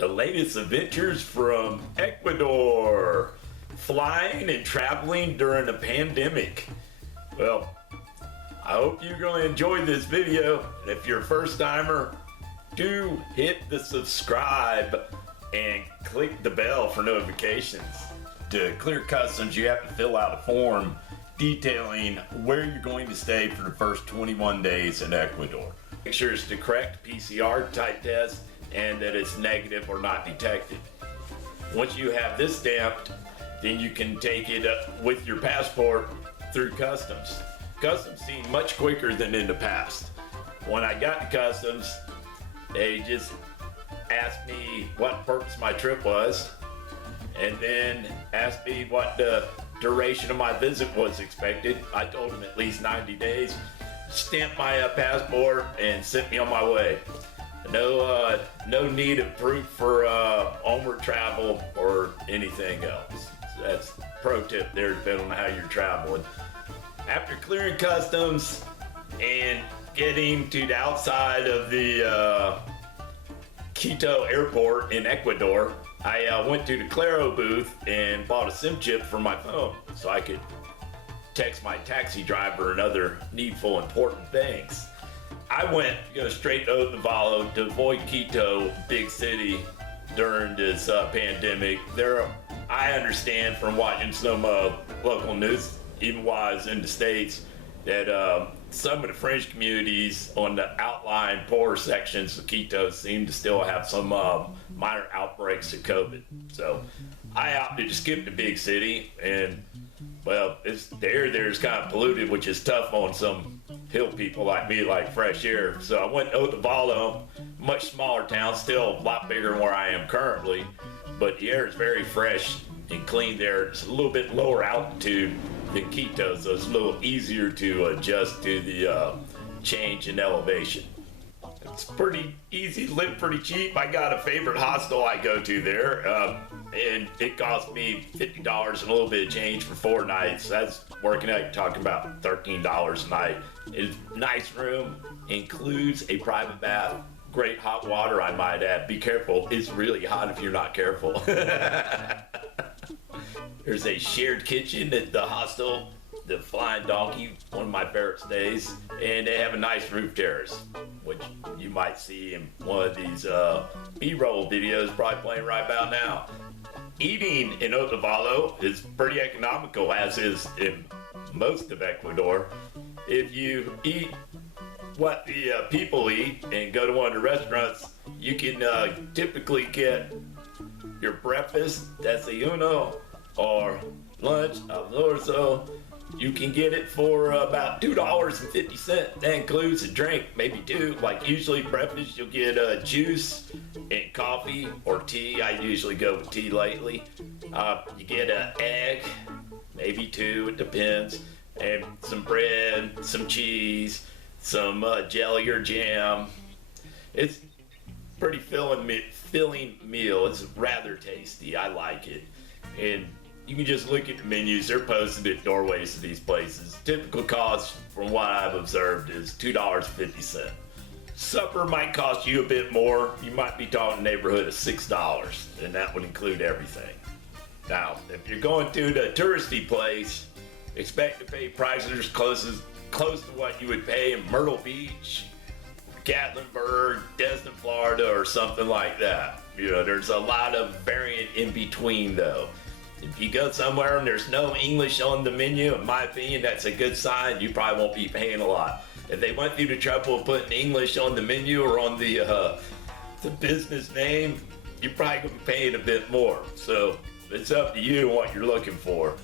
the latest adventures from Ecuador, flying and traveling during a pandemic. Well, I hope you're going to enjoy this video, and if you're a first timer, do hit the subscribe and click the bell for notifications. To clear customs, you have to fill out a form detailing where you're going to stay for the first 21 days in Ecuador. Make sure it's the correct PCR type test and that it's negative or not detected. Once you have this stamped, then you can take it with your passport through customs. Customs seemed much quicker than in the past. When I got to customs, they just asked me what purpose my trip was, and then asked me what the duration of my visit was expected. I told them at least 90 days, stamped my passport, and sent me on my way. No need of proof for onward travel or anything else. So that's a pro tip there, depending on how you're traveling. After clearing customs and getting to the outside of the Quito airport in Ecuador, I went to the Claro booth and bought a SIM chip for my phone so I could text my taxi driver and other needful important things. I went straight to Otavalo to avoid Quito, big city, during this pandemic. I understand from watching some local news, even while I was in the States, that some of the French communities on the outlying poorer sections of Quito seem to still have some minor outbreaks of COVID. So I opted to skip the big city, and well, the air there is kind of polluted, which is tough on some hill people like me, like fresh air. So I went to Otavalo, much smaller town, still a lot bigger than where I am currently, but the air is very fresh and clean there. It's a little bit lower altitude than Quito, so it's a little easier to adjust to the change in elevation. It's pretty easy, live pretty cheap. I got a favorite hostel I go to there, and it cost me $50 and a little bit of change for 4 nights. That's working out, you're talking about $13 a night. It's a nice room, includes a private bath, great hot water, I might add. Be careful, it's really hot if you're not careful. There's a shared kitchen at the hostel, the Flying Donkey, one of my favorite stays, and they have a nice roof terrace, which you might see in one of these B-roll videos probably playing right about now. Eating in Otavalo is pretty economical, as is in most of Ecuador. If you eat what the people eat and go to one of the restaurants, you can typically get your breakfast, desayuno, or lunch, almuerzo. You can get it for about $2.50. That includes a drink, maybe 2. Like usually breakfast, you'll get juice and coffee or tea. I usually go with tea lately. You get an egg, maybe 2, it depends, and some bread, some cheese, some jelly or jam. It's pretty filling meal. It's rather tasty. I like it. And you can just look at the menus. They're posted at doorways to these places. Typical cost, from what I've observed, is $2.50. Supper might cost you a bit more. You might be talking neighborhood of $6, and that would include everything. Now, if you're going to the touristy place, expect to pay prices close to what you would pay in Myrtle Beach, Gatlinburg, Destin, Florida, or something like that. There's a lot of variant in between, though. If you go somewhere and there's no English on the menu, in my opinion, that's a good sign. You probably won't be paying a lot. If they went through the trouble of putting English on the menu or on the business name, you're probably going to be paying a bit more. So it's up to you and what you're looking for.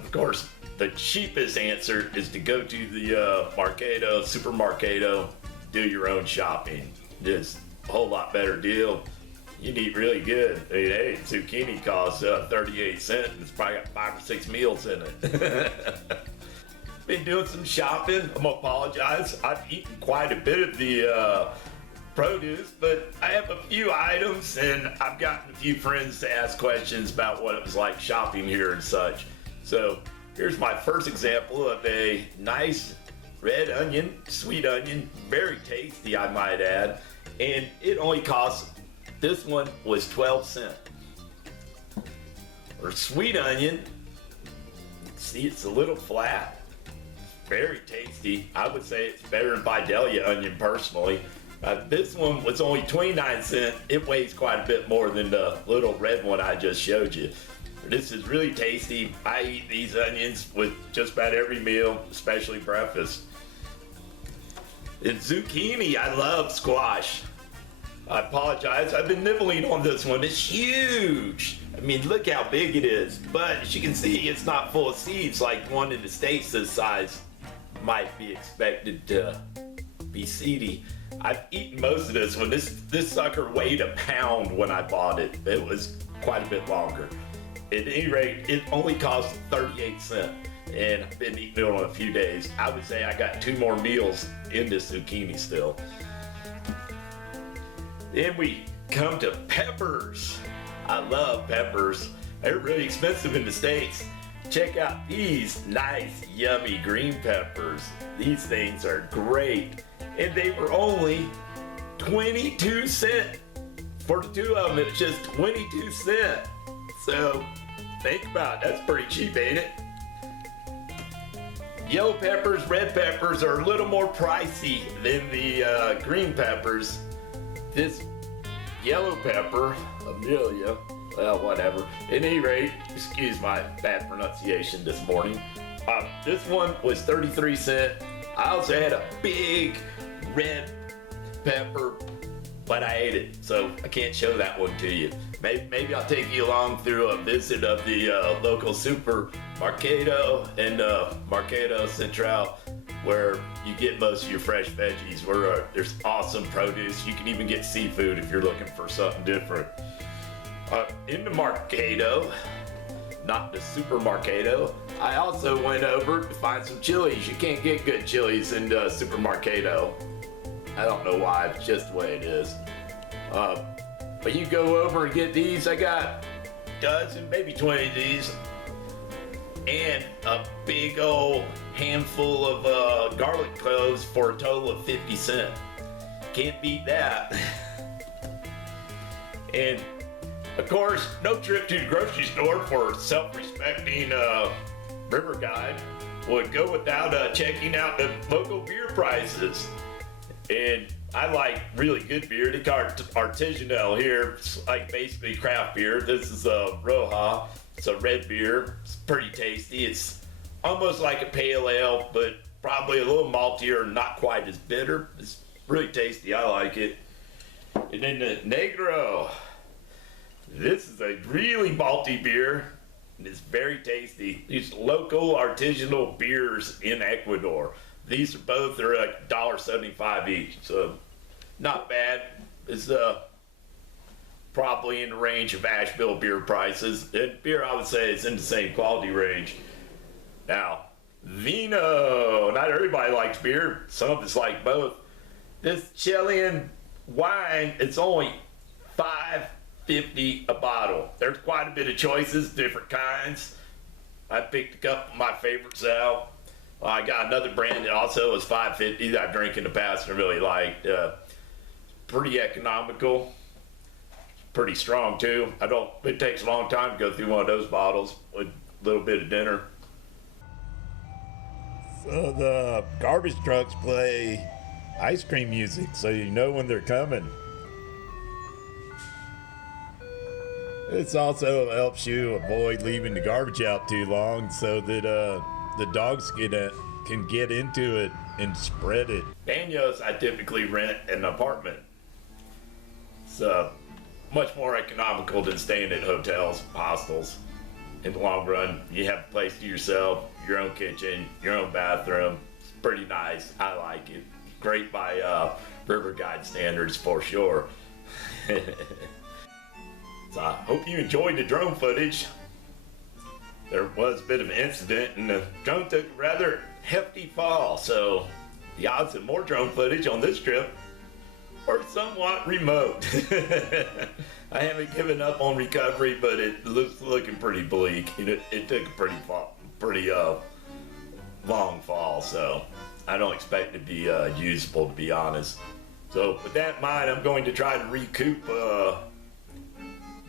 Of course, the cheapest answer is to go to the supermercado, do your own shopping. It's a whole lot better deal. You eat really good. I mean, hey, zucchini costs 38 cents, and it's probably got 5 or 6 meals in it. Been doing some shopping. I'm gonna apologize. I've eaten quite a bit of the produce, but I have a few items, and I've gotten a few friends to ask questions about what it was like shopping here and such. So here's my first example of a nice red onion, sweet onion, very tasty, I might add, and it only costs This one was 12 cents. Or sweet onion. See, it's a little flat. Very tasty. I would say it's better than Vidalia onion personally. This one was only 29 cents. It weighs quite a bit more than the little red one I just showed you. This is really tasty. I eat these onions with just about every meal, especially breakfast. And zucchini, I love squash. I apologize, I've been nibbling on this one. It's huge. I mean, look how big it is. But as you can see, it's not full of seeds like one in the States this size might be expected to be seedy. I've eaten most of this one. This sucker weighed a pound when I bought it. It was quite a bit longer. At any rate, it only cost 38 cents. And I've been eating it on a few days. I would say I got 2 more meals in this zucchini still. Then we come to peppers. I love peppers. They're really expensive in the States. Check out these nice, yummy green peppers. These things are great. And they were only 22 cents. For the 2 of them, it's just 22 cents. So, think about it. That's pretty cheap, ain't it? Yellow peppers, red peppers are a little more pricey than the green peppers. This yellow pepper, Amelia, well, whatever. At any rate, excuse my bad pronunciation this morning. This one was 33 cents. I also had a big red pepper, but I ate it, so I can't show that one to you. Maybe I'll take you along through a visit of the local supermercado and Mercado Central, where you get most of your fresh veggies, where there's awesome produce. You can even get seafood if you're looking for something different. In the Mercado, not the supermercado, I also went over to find some chilies. You can't get good chilies in the supermercado. I don't know why, it's just the way it is. But you go over and get these. I got a dozen, maybe 20 of these, and a big old handful of garlic cloves for a total of 50 cents. Can't beat that. And of course, no trip to the grocery store for self-respecting river guide would go without checking out the local beer prices. And I like really good beer. They call it artisanal here. It's like basically craft beer. This is a Roja. It's a red beer. It's pretty tasty. It's almost like a pale ale, but probably a little maltier, not quite as bitter. It's really tasty. I like it. And then the Negro. This is a really malty beer, and it's very tasty. These local artisanal beers in Ecuador. These are both, they're like $1.75 each, so not bad. It's probably in the range of Asheville beer prices. And beer, I would say, is in the same quality range. Now, vino. Not everybody likes beer. Some of us like both. This Chilean wine, it's only $5.50 a bottle. There's quite a bit of choices, different kinds. I picked a couple of my favorites out. I got another brand that also is $5.50 that I've drank in the past and really liked. Pretty economical, pretty strong too. It takes a long time to go through one of those bottles with a little bit of dinner. So the garbage trucks play ice cream music so you know when they're coming. This also helps you avoid leaving the garbage out too long so that the dogs can get into it and spread it. Banos, I typically rent an apartment. It's much more economical than staying at hotels, hostels. In the long run, you have a place to yourself, your own kitchen, your own bathroom. It's pretty nice. I like it. Great by river guide standards for sure. So I hope you enjoyed the drone footage. There was a bit of an incident and the drone took a rather hefty fall, so the odds of more drone footage on this trip are somewhat remote. I haven't given up on recovery, but it looks looking pretty bleak. It took a pretty long fall, so I don't expect it to be usable, to be honest. So with that in mind, I'm going to try to recoup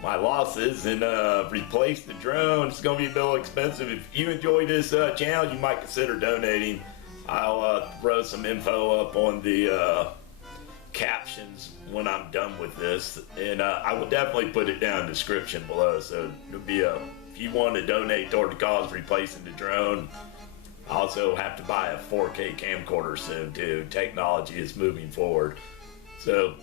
my losses and replace the drone. It's going to be a little expensive. If you enjoy this channel, you might consider donating. I'll throw some info up on the captions when I'm done with this, and I will definitely put it down in the description below. So it'll be if you want to donate toward the cause of replacing the drone. I also have to buy a 4K camcorder soon too. Technology is moving forward, so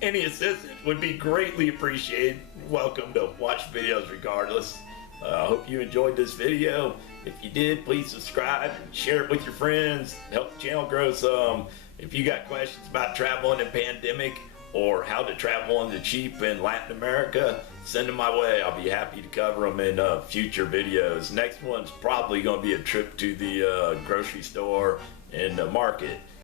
any assistance would be greatly appreciated. Welcome to watch videos regardless. I hope you enjoyed this video. If you did, please subscribe and share it with your friends. Help the channel grow some. If you got questions about traveling in pandemic or how to travel on the cheap in Latin America, send them my way. I'll be happy to cover them in future videos. Next one's probably going to be a trip to the grocery store and the market.